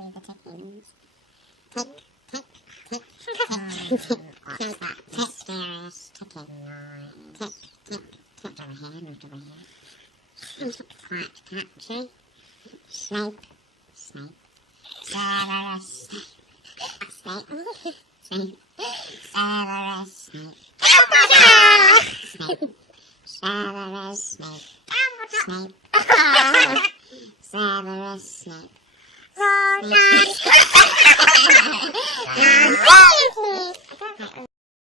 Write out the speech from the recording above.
The tickings. Tick, tick, tick, tick. What's that mysterious ticking noise? Tick, tick, tick. Over here, not over here. Quite catchy. Snape, Snape. Severus Snape. Snape. Severus Snape. Snape. Severus Snape. Snape. Severus Snape. Snape.